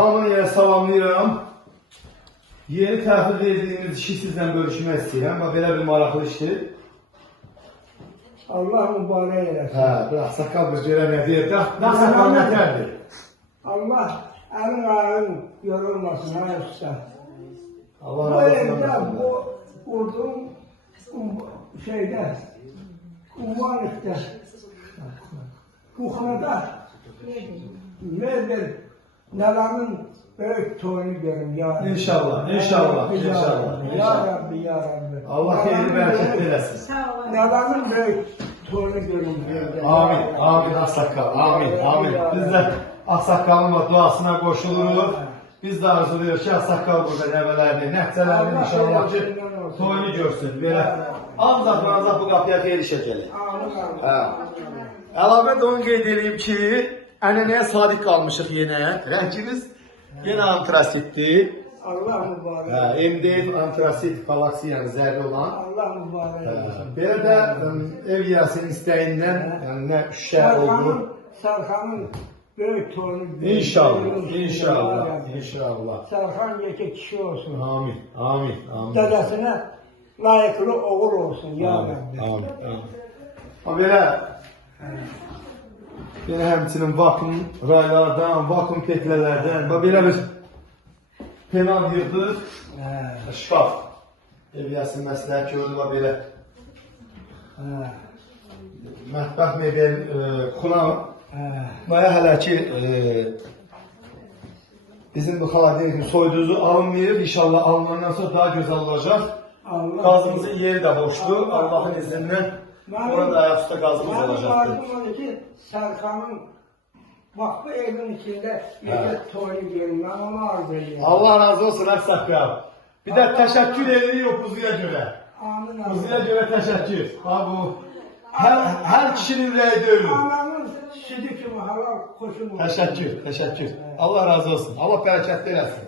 hamıya salamlayıram. Yeni təhvil verdiyiniz işi sizlə bölüşmək istəyirəm. Bax, belə bir maraqlı işdir. Allah mübarək eləsin. Hə, bir ağsaqqal bir görə nə deyir? Ağsaqqal nətərdir? Allah əlin ayağın yorulmasın, ha usta. Allah Bu razı evdə, olsun. bu vurduğum şeydə, Umanlıqda, Kuxrada, Merder, Nəlanın böyük toyunu görüm ya Rabbi. İnşallah, inşallah, inşallah. Ya Rabbi, ya Rabbi. Allah xeyri bərəkət eləsin. Nəlanın böyük toyunu görüm. Amin, amin ağsaqqal, amin, amin. Biz də ağsaqqalın duasına qoşuluruq. Biz də arzuluyoruz ki, ağsaqqal burada nəvələrini, nəticələrini inşallah ki, toyunu görsün. Belə ancaq bu qapıya xeyri şəkəli. Əlavə də onu qeyd edeyim ki, ənənəyə sadiq qalmışıq yenə. Rəngimiz yenə antrasitdir. Allah mübarək. MDF antrasit falaksi, yəni zərli olan. Allah mübarək. Belə də ev yiyəsinin istəyindən, yəni nə şüşə oldu. Sərxanın böyük toyunu görüm. İnşallah, inşallah, inşallah. Sərxan yekə kişi olsun. Amin, amin, amin. Dədəsinə layıqlı oğul olsun ya Amin, Rabbi. amin, amin. Ha belə, yenə həmçinin vakum raylardan, vakum petlələrdən, belə bir penal yığdıq, şkaf. Ev yiyəsinin məsləhət gördü, belə. Mətbəx mebel, xuna. Maya hələ ki, bizim bu xaladeyin soyduzu alınmayıb, inşallah alınandan sonra daha gözəl olacaq. Qazımızın yeri də boşdur, Allahın izindən orada ayaq üstə qazımız olacaqdır. Mənim arzum ki, Sərxanın bax bu evin içində yekə toyunu görüm, mən onu arzu edeyim. Allah razı olsun Əqsaqqal. Bir də təşəkkür edirik Quzuya görə. Amin. Quzuya görə təşəkkür. Ha bu, hər kişinin ürəyi deyil. Anamın südü kimi halal koşum olsun. Təşəkkür, təşəkkür. Allah razı olsun. Allah bərəkətli eləsin.